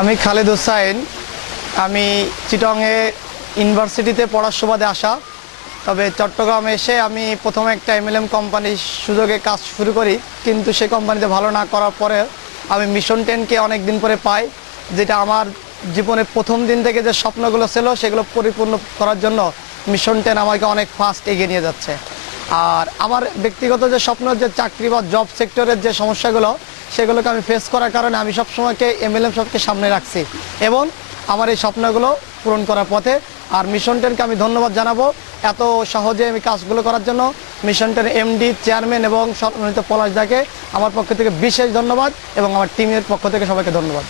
আমি খালেদ হোসাইন। আমি চিটংয়ে ইউনিভার্সিটিতে পড়ার সুবাদে আসা। তবে চট্টগ্রামে এসে আমি প্রথমে একটা এমএলএম কোম্পানির সুযোগে কাজ শুরু করি, কিন্তু সেই কোম্পানিতে ভালো না করার পরে আমি মিশন 10কে অনেক দিন পরে পাই, যেটা আমার জীবনে প্রথম দিন থেকে যে স্বপ্নগুলো ছিল সেগুলো পরিপূর্ণ করার জন্য মিশন 10 আমাকে অনেক ফাস্ট এগিয়ে নিয়ে যাচ্ছে। আর আমার ব্যক্তিগত যে স্বপ্ন, যে চাকরি বা জব সেক্টরের যে সমস্যাগুলো, সেগুলোকে আমি ফেস করার কারণে আমি সবসময়কে এমএলএম সবকে সামনে রাখছি এবং আমার এই স্বপ্নগুলো পূরণ করার পথে। আর মিশন 10কে আমি ধন্যবাদ জানাবো এত সহজে আমি কাজগুলো করার জন্য। মিশন 10 এমডি, চেয়ারম্যান এবং সম্মানিত পলাশদাকে আমার পক্ষ থেকে বিশেষ ধন্যবাদ এবং আমার টিমের পক্ষ থেকে সবাইকে ধন্যবাদ।